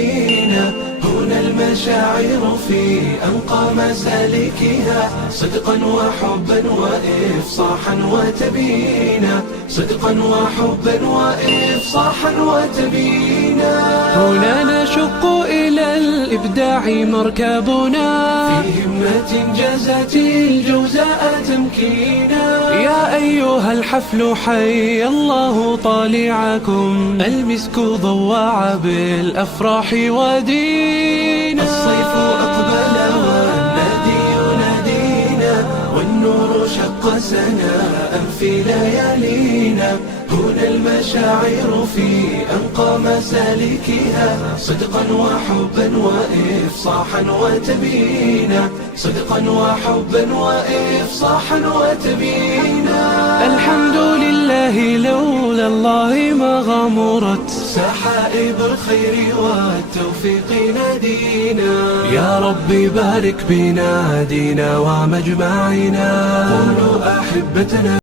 ليالينا، هنا المشاعر في أنقى مسالكها، صدقا وحبا وإفصاحا وتبينا، صدقا وحبا وإفصاحا وتبينا. هنا نشق إلى الإبداع مركبنا، في همة جازت الجوزاء تمكينا. يا أيها الحفل حي الله طالعكم، المسك ضوع بالأفراح ودينا. الصيف أقبل والنادي ينادينا، والنور شق سناء في ليالينا، هنا المشاعر في أنقى مسالكها، صدقا وحبا وإفصاحا وتبينا، صدقا وحبا وإفصاحا وتبينا. الحمد لله لولا الله ما غمرت سحائب الخير والتوفيق نادينا. يا ربي بارك بنادينا ومجمعنا. قولوا أحبتنا